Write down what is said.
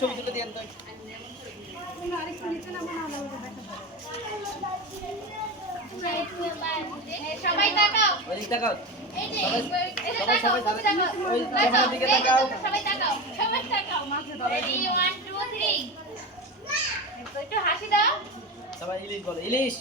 ছবি তুলে দিয়ে সবাই ইলিশ বলো। ইলিশ!